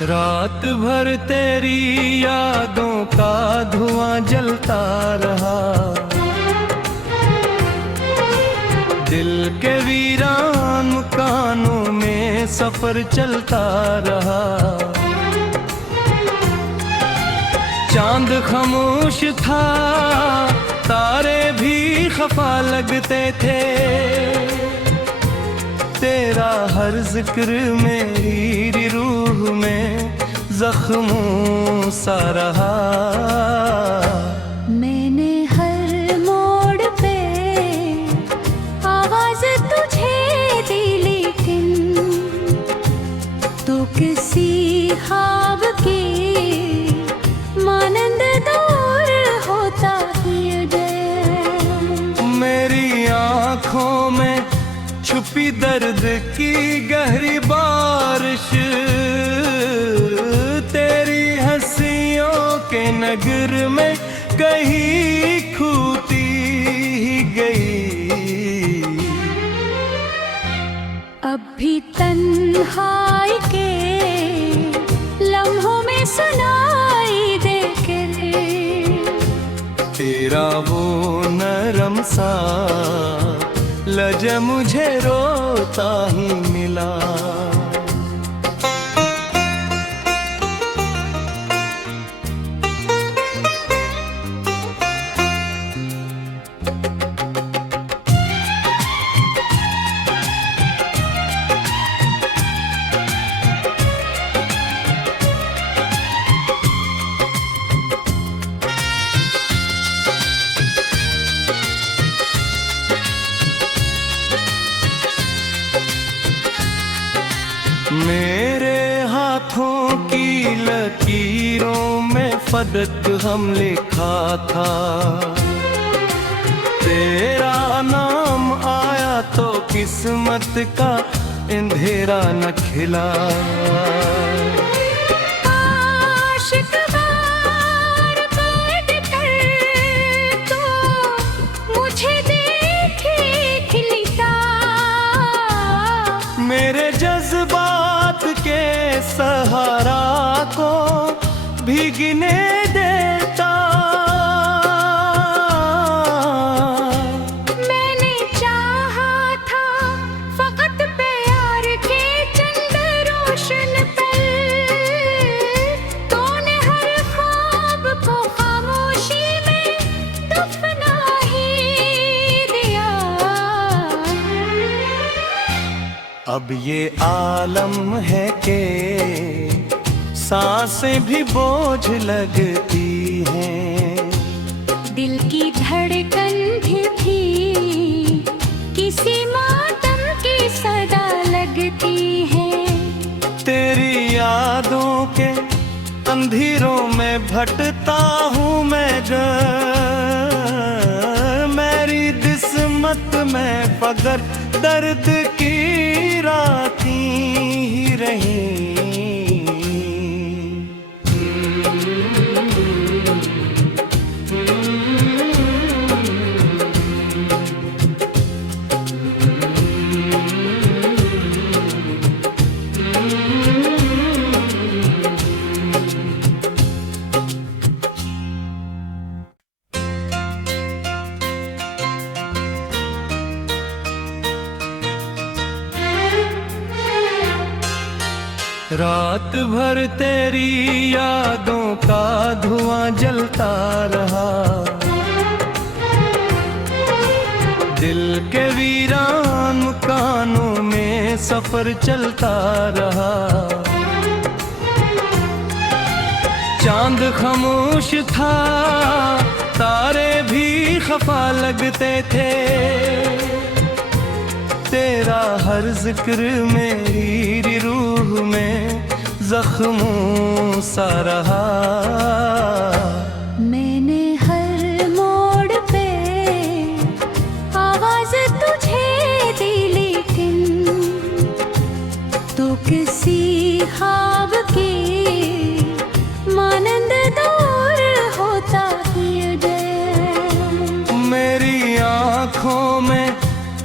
रात भर तेरी यादों का धुआं जलता रहा, दिल के वीरान मकानों में सफर चलता रहा। चांद खामोश था, तारे भी खफा लगते थे, तेरा हर जिक्र मेरी रूह में जख्मों सा रहा। मैंने हर मोड़ पे आवाज तुझे दी, लेकिन तू किसी ख्वाब की मानंद दूर होता ही गया। मेरी आँखों में छुपी दर्द की गहरी बारिश, तेरी हंसियों के नगर में कहीं खूती ही गई। अब भी तन्हाई के लम्हों में सुनाई दे कर तेरा वो नरम सा लजा मुझे रोता ही मिला। मेरे हाथों की लकीरों में फदक हम लिखा था, तेरा नाम आया तो किस्मत का अंधेरा न खिला। मेरे जज्बात के सहारा को भीगने देता, मैंने चाहा था फकत प्यार के चंद रोशन पल, तूने हर ख्वाब को खामोशी में दफना ही दिया। अब ये आलम है कि सांसें भी बोझ लगती हैं, दिल की धड़कन भी किसी मातम की सदा लगती है। तेरी यादों के अंधेरों में भटता हूँ मैं मेरी किस्मत में फगर दर्द की रातें ही रही। रात भर तेरी यादों का धुआं जलता रहा, दिल के वीरान मकानों में सफर चलता रहा। चांद खामोश था, तारे भी खफा लगते थे, तेरा हर जिक्र मेरी रूह में जख्मों सा रहा। मैंने हर मोड़ पे आवाज तुझे दी, लेकिन तू किसी ख्वाब की मानंद दूर होता ही गया। मेरी आँखों में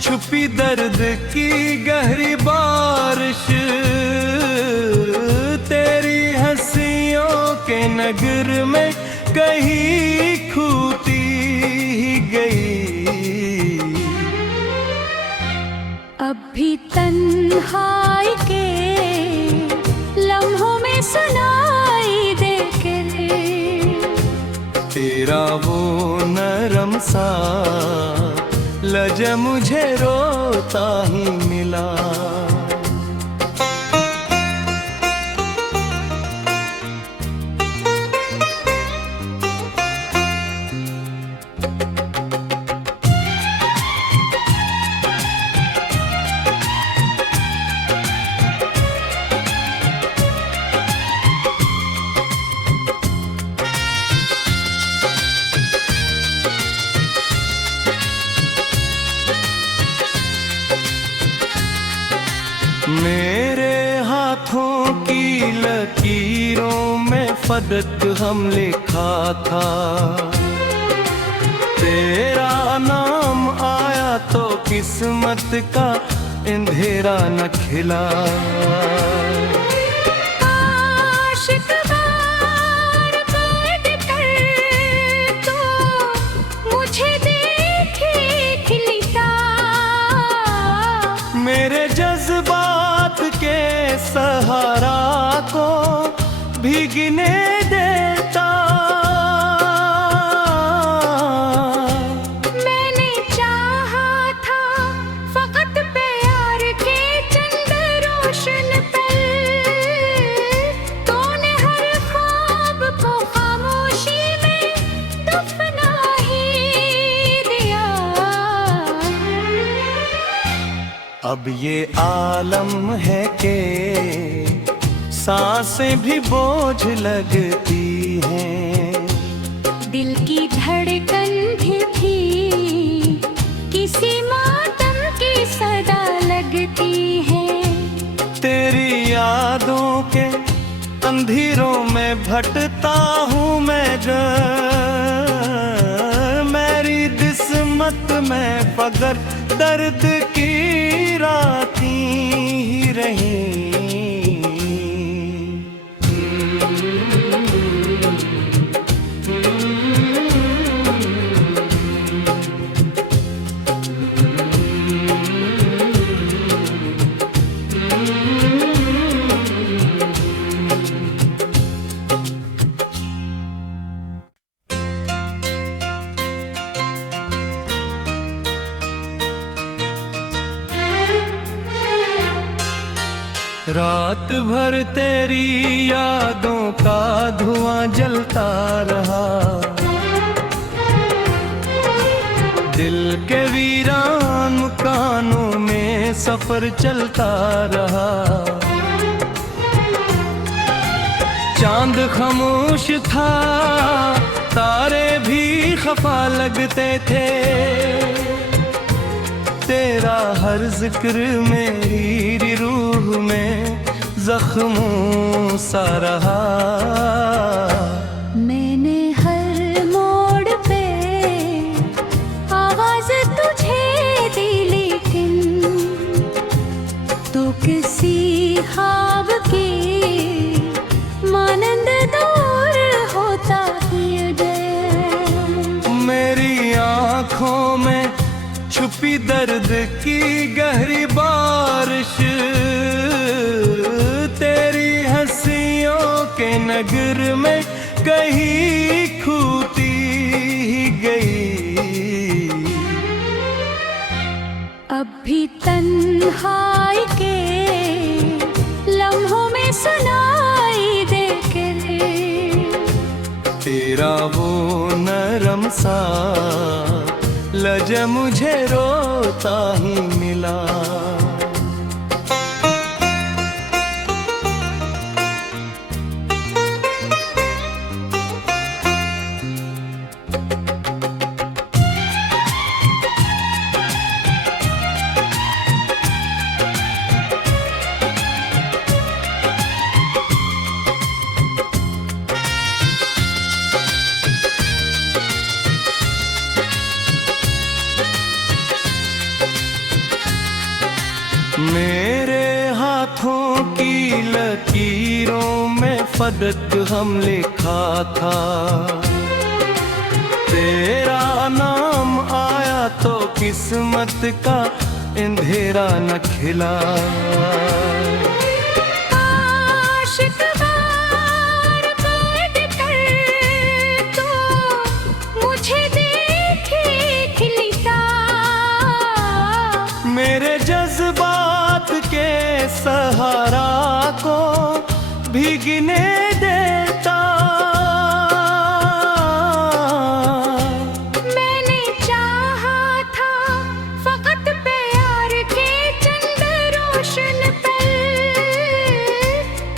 छुपी दर्द की गहरी बारिश, तेरी नगर में कहीं खूती ही गई। अब भी तन्हाई के लम्हों में सुनाई दे कर तेरा वो नरम सा लजा मुझे रोता ही मिला। मेरे हाथों की लकीरों में फदक हम लिखा था, तेरा नाम आया तो किस्मत का अंधेरा न खिला। आशिक बार बैठ कर तो मुझे देखे खिलता, मेरे जज्बात के सहारा को भीगने देता। मैंने चाहा था फकत प्यार के चंद रोशन पल, तूने हर ख्वाब को खामोशी में दफना ही दिया। अब ये आलम है कि सांसें भी बोझ लगती हैं, दिल की धड़कन भी किसी मातम की सदा लगती है। तेरी यादों के अंधेरों में भटता हूँ मैं मेरी किस्मत में फकर दर्द की रातें ही रही। रात भर तेरी यादों का धुआं जलता रहा, दिल के वीरान मकानों में सफर चलता रहा। चांद खामोश था, तारे भी खफा लगते थे, तेरा हर जिक्र मेरी रूह में जख्मों सा रहा। मैंने हर मोड़ पे आवाज तुझे दी, लेकिन तू किसी ख्वाब की मानंद दूर होता ही गया। मेरी आँखों में छुपी दर्द की गहरी बारिश, तेरी हंसियों के नगर में कहीं खूती ही गई। अब भी तन्हाई के लम्हों में सुनाई दे कर तेरा वो नरम सा लजा मुझे रोता ही मिला। मेरे हाथों की लकीरों में फलक हम लिखा था। तेरा नाम आया तो किस्मत का अंधेरा न खिला। आशिक वार बैठ कर तो मुझे देखे खिलता। मेरे जज्बात के सहारा को भीगने देता। मैंने चाहा था फकत प्यार के चंद रोशन पल।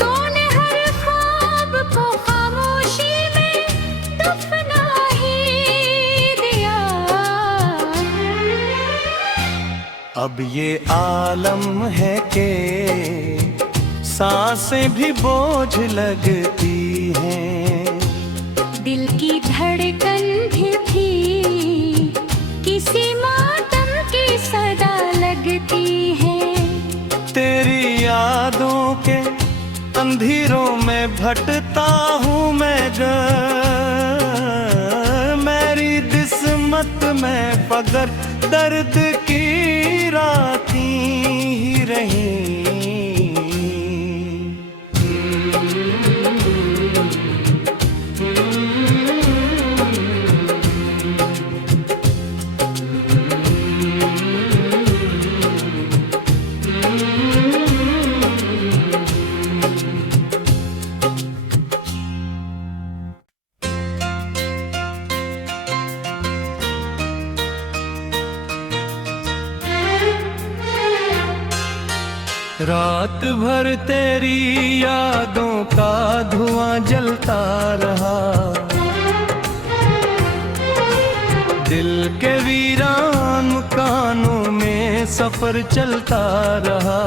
तूने हर ख्वाब को खामोशी में दफना ही दिया। अब ये आलम है कि सांसें भी बोझ लगती हैं। दिल की धड़कन भी किसी मातम की सदा लगती है। तेरी यादों के अंधेरों में भटता हूँ मैं मेरी किस्मत में फकर दर्द की रातें ही रही। रात भर तेरी यादों का धुआं जलता रहा। दिल के वीरान मकानों में सफर चलता रहा।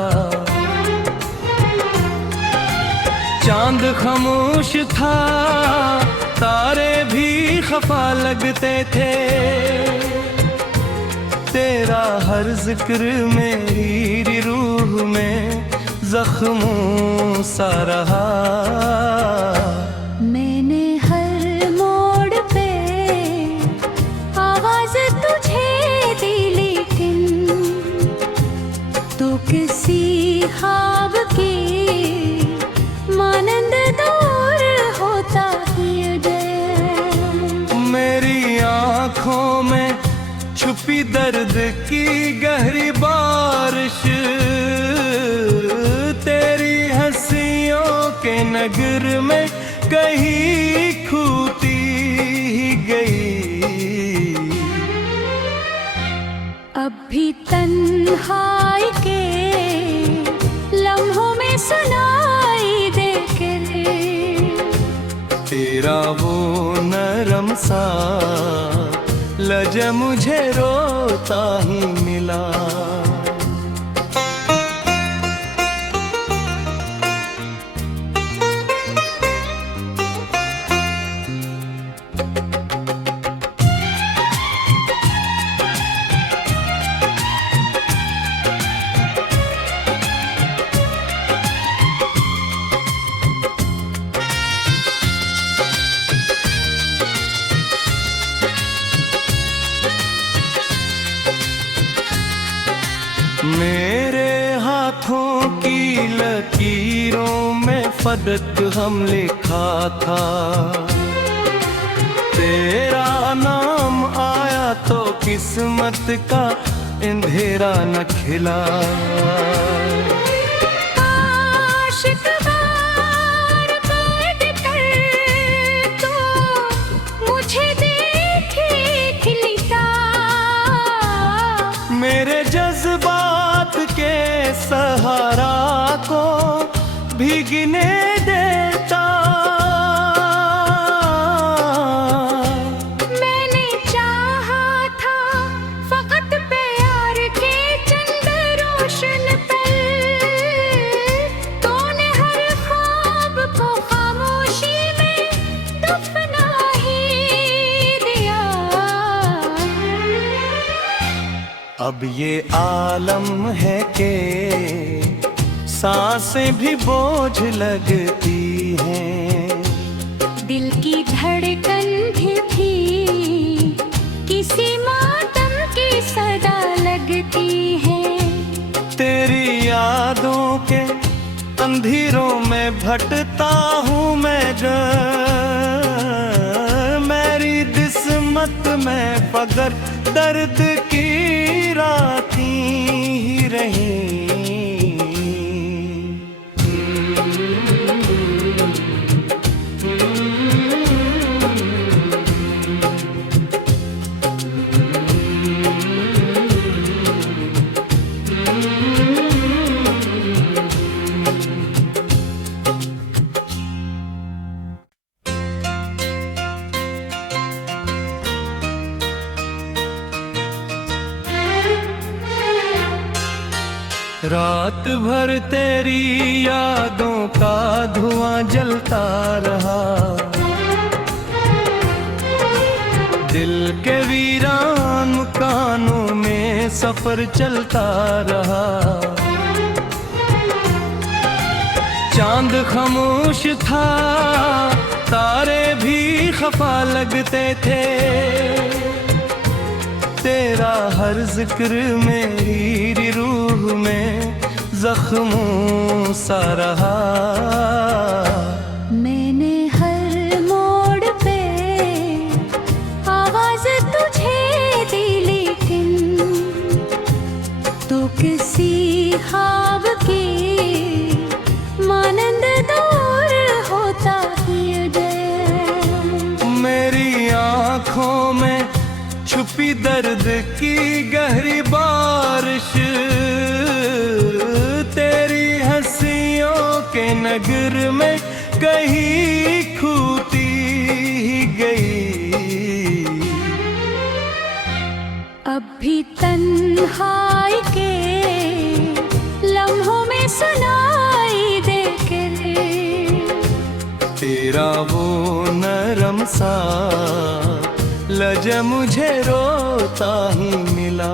चांद खामोश था, तारे भी खफा लगते थे। तेरा हर जिक्र मेरी रूह में जख्मों सा रहा। मैंने हर मोड़ पे आवाज तुझे दी, लेकिन तू किसी ख्वाब की मानंद दूर होता ही गया। मेरी आँखों में छुपी दर्द की गहरी बारिश तेरी हंसियों के नगर में कहीं खूती ही गई। अब भी तन्हाई के लम्हों में सुनाई दे कर तेरा वो नरम सा लजा मुझे रोता ही मिला। मेरे हाथों की लकीरों में फलक हम लिखा था। तेरा नाम आया तो किस्मत का अंधेरा न खिला। आशिक वार बैठ कर तो मुझे देखे खिलता। मेरे जज्बात के सहारा को भीगने देता। मैंने चाहा था फकत प्यार के चंद रोशन पल। तूने हर ख्वाब को खामोशी में दफना ही दिया। अब ये आलम है कि सांसें भी बोझ लगती हैं। दिल की धड़कन भी किसी मातम की सदा लगती है। तेरी यादों के अंधेरों में भटता हूँ मैं मेरी किस्मत में मगर दर्द की रातें ही रही। रात भर तेरी यादों का धुआं जलता रहा। दिल के वीरान मकानों में सफर चलता रहा। चांद खामोश था, तारे भी खफा लगते थे। तेरा हर जिक्र मेरी रूह में जख्मों सा रहा। मैंने हर मोड़ पे आवाज तुझे दी, लेकिन तू किसी ख्वाब की मानंद दूर होता ही गया। मेरी आँखों में छुपी दर्द की गहरी बारिश तेरी हंसियों के नगर में कहीं खूती ही गई। अब भी तन्हाई के लम्हों में सुनाई दे तेरा वो नरम सा लजा मुझे रोता ही मिला।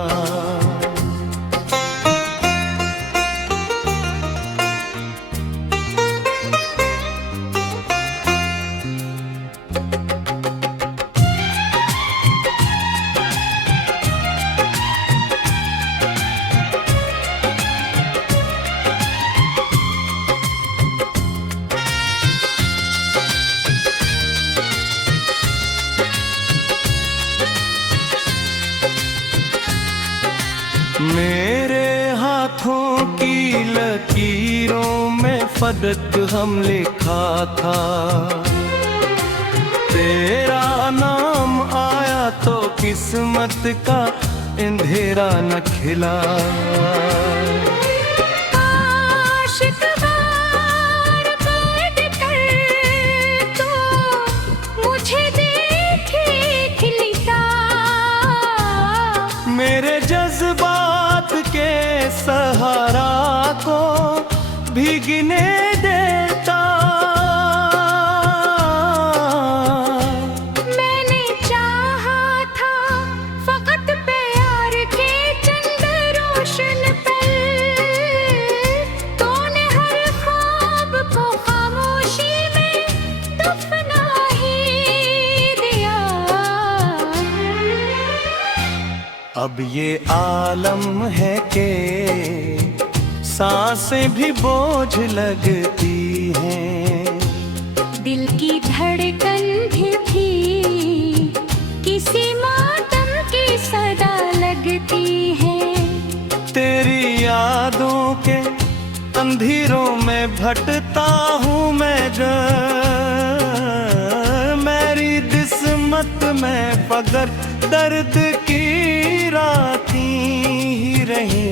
मेरे हाथों की लकीरों में फदक हम लिखा था। तेरा नाम आया तो किस्मत का अंधेरा न खिला। मेरे जज्बात के सहारा को भीगने देता। मैंने चाहा था फकत प्यार के चंद रोशन पल, तूने हर ख्वाब को खामोशी में दफना ही दिया। अब ये आलम है कि सांसें भी बोझ लगती हैं। दिल की धड़कन भी किसी मातम की सदा लगती है। तेरी यादों के अंधेरों में भटता हूँ मैं मेरी किस्मत में मगर दर्द की रातें ही रही।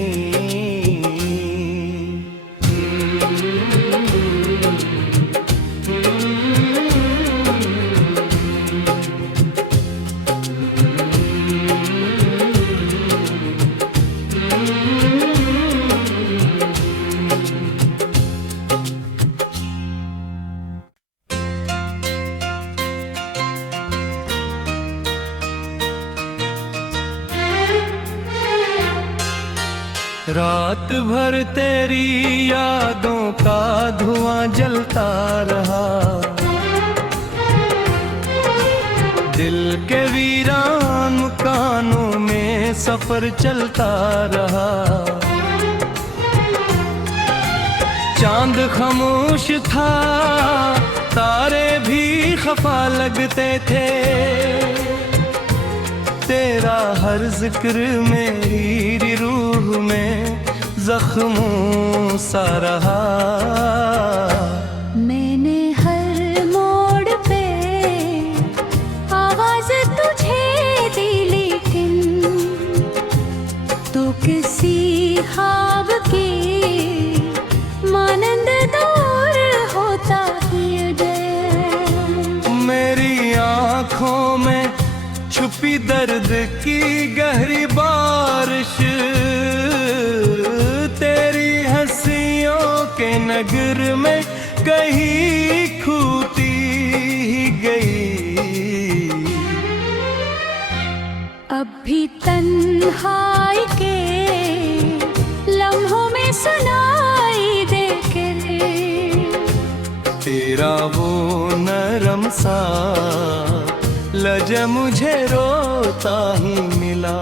रात भर तेरी यादों का धुआं जलता रहा, दिल के वीरान मकानों में सफर चलता रहा। चांद खामोश था, तारे भी खफा लगते थे, तेरा हर जिक्र मेरी रूह में जख्मों सा रहा। मैंने हर मोड़ पे आवाज तुझे दी, लेकिन तू किसी ख्वाब की मानंद दूर होता ही गया। मेरी आँखों में छुपी दर्द की गहरी बारिश, तेरी हंसियों के नगर में कहीं खूती ही गई। अब भी तन्हाई के लम्हों में सुनाई दे के तेरा वो नरम सा लज मुझे रोता ही मिला।